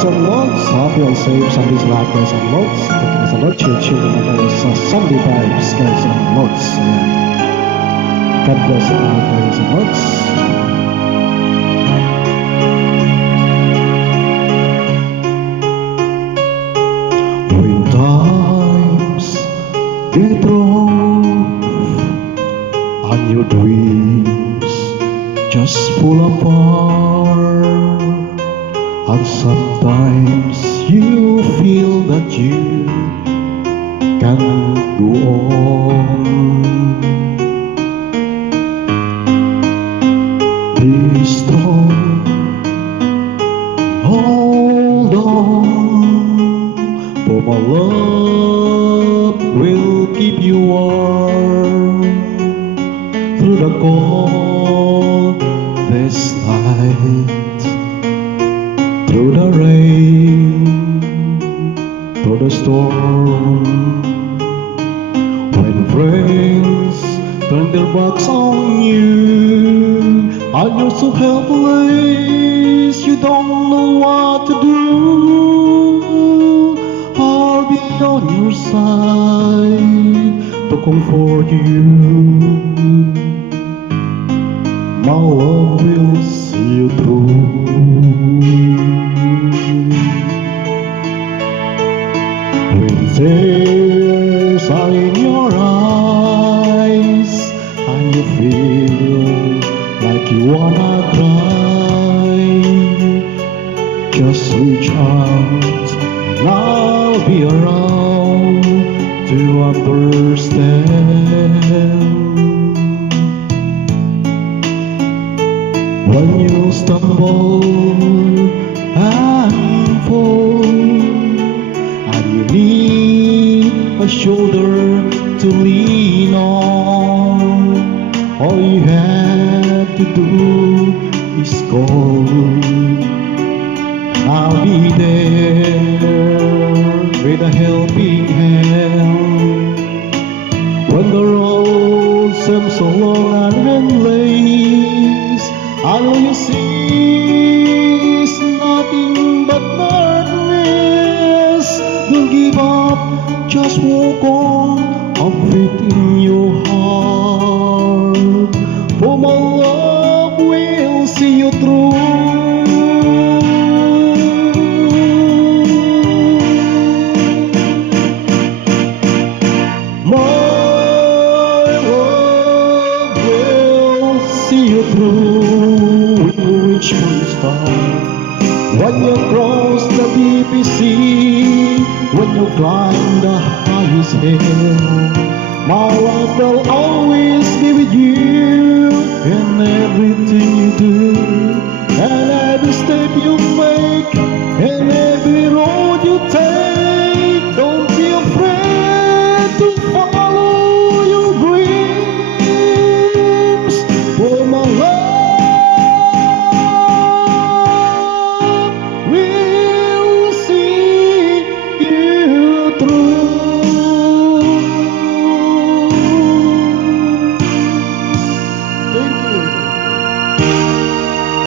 guys and lots. Hope you all safe Sunday's lahat guys and lots. Thank you guys and lots. Chill naman tayo sa Sunday vibes guys and lots. Ayan. God bless guys and lots. When times get rough and your dreams just fall apart, and sometimes you feel that you can't go on. Be strong, hold on, for my love will keep you warm through the coldest night, through the rain, through the storm. When friends turn their backs on you and you're so helpless, you don't know what to do, I'll be on your side to comfort you. My love will see you through. When tears are in your eyes and you feel like you wanna cry, just reach out and I'll be around to understand. When you stumble and fall and you need a shoulder to lean on, all you have to do is call, and I'll be there with a helping hand. When the road seems so long and endless, all you see is nothing but darkness. Don't give up, just walk on, have faith in your heart, for my love will see you through. My love will see you through. Reach for the star when you cross the deepest sea, when you climb the highest hill. My love will always be with you.